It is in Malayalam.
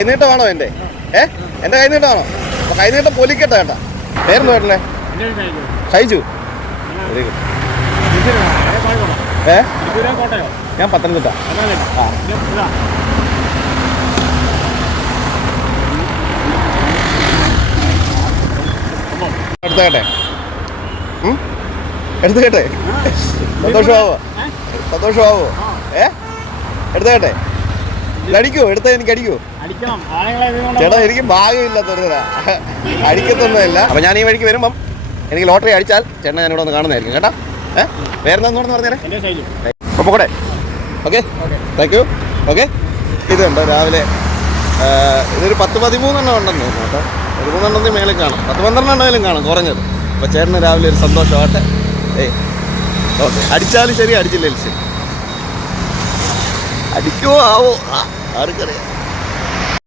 കൈനീട്ടമാണോ എൻ്റെ? എൻ്റെ കൈനീട്ടമാണോ? അപ്പോൾ കൈനീട്ടം പൊലിക്കട്ടെ കേട്ടാ. പേരെന്താ കേട്ടല്ലേ? ഷൈജു. Very good. ഞാൻ പത്തനംതിട്ട. ആ എടുത്തേട്ടെ, എടുത്തേട്ടെ. സന്തോഷമാവോ? സന്തോഷമാവോ? എടുത്തേട്ടെ. അടിക്കുമോ? എടുത്ത എനിക്ക് അടിക്കുമോ? ചേട്ടാ എനിക്ക് ഭാഗമില്ലാത്തവരാ, അടിക്കത്തൊന്നുമില്ല. അപ്പം ഞാൻ ഈ വഴിക്ക് വരുമ്പം എനിക്ക് ലോട്ടറി അടിച്ചാൽ ചേട്ടനെ ഞാനിവിടെ ഒന്ന് കാണുന്നതായിരിക്കും കേട്ടോ. വേറെന്താന്ന് പറഞ്ഞേരെ അപ്പോൾ കൂടെ. Okay, thank you. ഓക്കെ, ഇതുണ്ട് രാവിലെ. ഇതൊരു 10-13 ഉണ്ടെന്ന് തോന്നുന്നു കേട്ടോ. 13 മേലെ കാണും, 10-12 കാണും കുറഞ്ഞത്. അപ്പോൾ ചേട്ടന് രാവിലെ ഒരു സന്തോഷമാകട്ടെ. ഓക്കെ, അടിച്ചാലും ശരി, അടിച്ചില്ലെങ്കിൽ ശരി. അടിക്കുമോ ആവോ ആർക്കറിയാം.